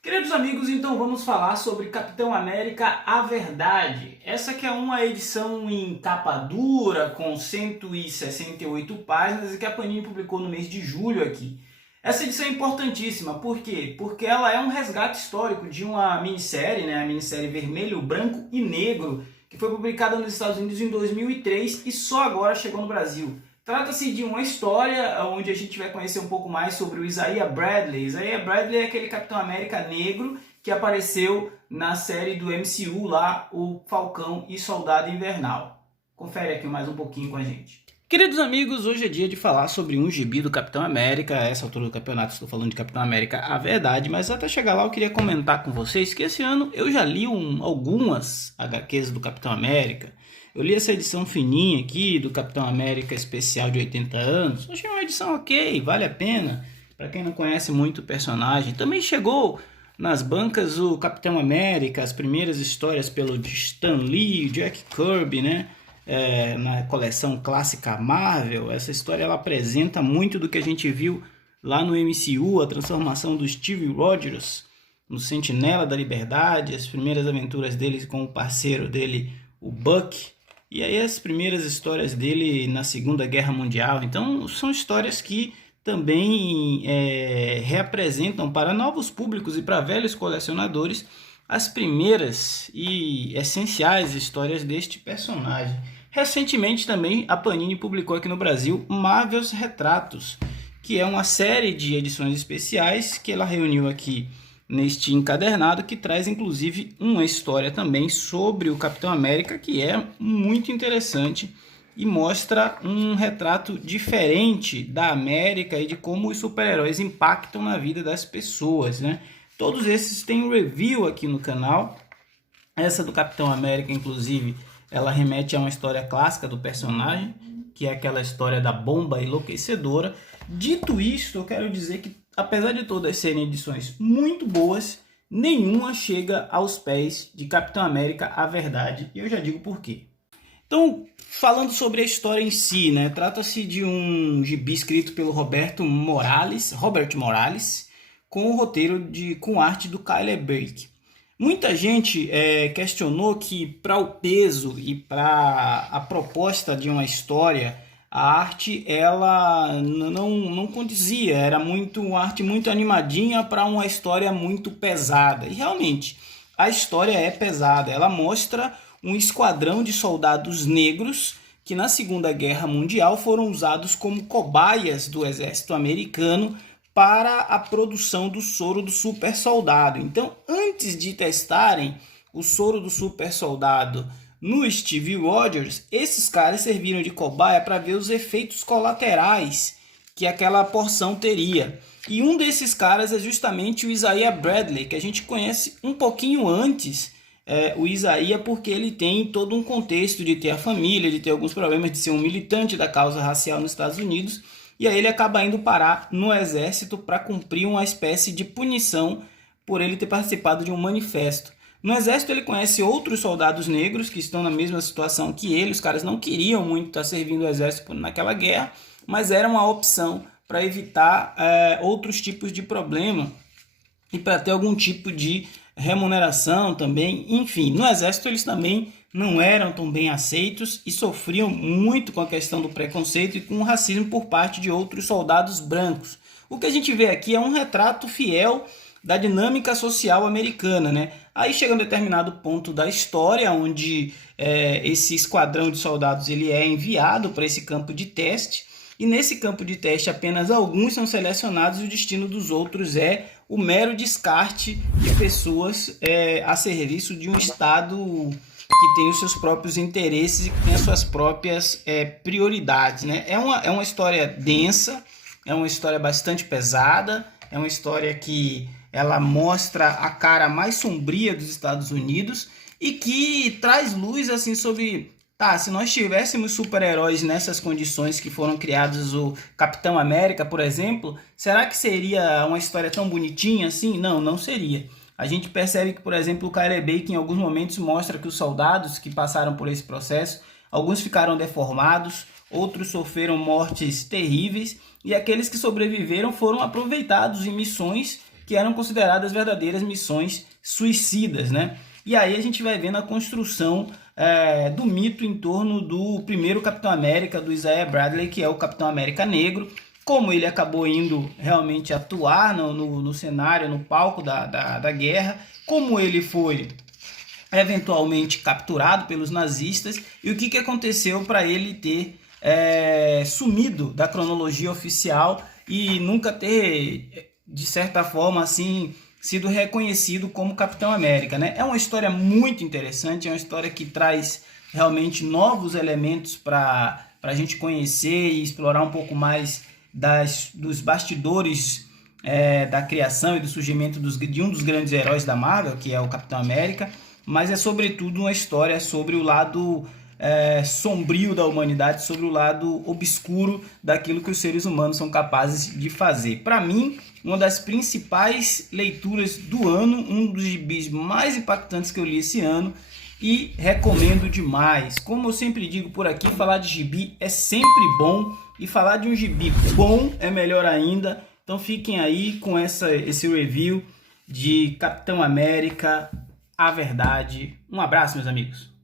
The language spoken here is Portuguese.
Queridos amigos, então vamos falar sobre Capitão América A Verdade. Essa que é uma edição em capa dura, com 168 páginas e que a Panini publicou no mês de julho aqui. Essa edição é importantíssima, por quê? Porque ela é um resgate histórico de uma minissérie, né? A minissérie Vermelho, Branco e Negro, que foi publicada nos Estados Unidos em 2003 e só agora chegou no Brasil. Trata-se de uma história onde a gente vai conhecer um pouco mais sobre o Isaiah Bradley. Isaiah Bradley é aquele Capitão América negro que apareceu na série do MCU lá, o Falcão e Soldado Invernal. Confere aqui mais um pouquinho com a gente. Queridos amigos, hoje é dia de falar sobre um gibi do Capitão América. A essa altura do campeonato estou falando de Capitão América A Verdade, mas até chegar lá eu queria comentar com vocês que esse ano eu já li algumas HQs do Capitão América. Eu li essa edição fininha aqui do Capitão América especial de 80 anos. Achei uma edição ok, vale a pena. Para quem não conhece muito o personagem. Também chegou nas bancas o Capitão América, as primeiras histórias pelo Stan Lee, Jack Kirby, né? Na coleção clássica Marvel. Essa história ela apresenta muito do que a gente viu lá no MCU, a transformação do Steve Rogers no Sentinela da Liberdade, as primeiras aventuras dele com o parceiro dele, o Buck. E aí as primeiras histórias dele na Segunda Guerra Mundial. Então são histórias que também reapresentam para novos públicos e para velhos colecionadores as primeiras e essenciais histórias deste personagem. Recentemente também a Panini publicou aqui no Brasil Marvel's Retratos, que é uma série de edições especiais que ela reuniu aqui neste encadernado, que traz inclusive uma história também sobre o Capitão América, que é muito interessante e mostra um retrato diferente da América e de como os super-heróis impactam na vida das pessoas, né? Todos esses têm um review aqui no canal. Essa do Capitão América, inclusive, ela remete a uma história clássica do personagem, que é aquela história da bomba enlouquecedora. Dito isto, eu quero dizer que apesar de todas serem edições muito boas, nenhuma chega aos pés de Capitão América A Verdade, e eu já digo por quê. Então, falando sobre a história em si, né, trata-se de um gibi escrito pelo Robert Morales, com o roteiro com arte do Kyle Buck. Muita gente questionou que para o peso e para a proposta de uma história, a arte ela não condizia, era uma arte muito animadinha para uma história muito pesada. E realmente, a história é pesada, ela mostra um esquadrão de soldados negros que na Segunda Guerra Mundial foram usados como cobaias do exército americano para a produção do soro do super soldado. Então, antes de testarem o soro do super soldado no Steve Rogers, esses caras serviram de cobaia para ver os efeitos colaterais que aquela porção teria. E um desses caras é justamente o Isaiah Bradley, que a gente conhece um pouquinho antes, o Isaiah, porque ele tem todo um contexto de ter a família, de ter alguns problemas, de ser um militante da causa racial nos Estados Unidos, e aí ele acaba indo parar no exército para cumprir uma espécie de punição por ele ter participado de um manifesto. No exército ele conhece outros soldados negros que estão na mesma situação que ele. Os caras não queriam muito estar servindo o exército naquela guerra, mas era uma opção para evitar outros tipos de problema e para ter algum tipo de remuneração também. Enfim, no exército eles também não eram tão bem aceitos e sofriam muito com a questão do preconceito e com o racismo por parte de outros soldados brancos. O que a gente vê aqui é um retrato fiel da dinâmica social americana, né? Aí chega um determinado ponto da história onde esse esquadrão de soldados ele é enviado para esse campo de teste, e nesse campo de teste apenas alguns são selecionados e o destino dos outros é o mero descarte de pessoas a serviço de um Estado que tem os seus próprios interesses e que tem as suas próprias prioridades, né? É uma história densa, é uma história bastante pesada, é uma história que ela mostra a cara mais sombria dos Estados Unidos e que traz luz assim sobre, se nós tivéssemos super-heróis nessas condições que foram criados, o Capitão América, por exemplo, será que seria uma história tão bonitinha assim? Não, não seria. A gente percebe que, por exemplo, o Kyle Buck em alguns momentos mostra que os soldados que passaram por esse processo, alguns ficaram deformados, outros sofreram mortes terríveis, e aqueles que sobreviveram foram aproveitados em missões que eram consideradas verdadeiras missões suicidas, né? E aí a gente vai vendo a construção do mito em torno do primeiro Capitão América, do Isaiah Bradley, que é o Capitão América Negro, como ele acabou indo realmente atuar no cenário, no palco da guerra, como ele foi eventualmente capturado pelos nazistas e o que aconteceu para ele ter sumido da cronologia oficial e nunca ter, de certa forma, assim, sido reconhecido como Capitão América, né? É uma história muito interessante, é uma história que traz realmente novos elementos para a gente conhecer e explorar um pouco mais dos bastidores da criação e do surgimento de um dos grandes heróis da Marvel, que é o Capitão América, mas é sobretudo uma história sobre o lado sombrio da humanidade, sobre o lado obscuro daquilo que os seres humanos são capazes de fazer. Para mim, uma das principais leituras do ano, um dos gibis mais impactantes que eu li esse ano, e recomendo demais. Como eu sempre digo por aqui, falar de gibi é sempre bom, e falar de um gibi bom é melhor ainda. Então fiquem aí com esse review de Capitão América, A Verdade. Um abraço, meus amigos.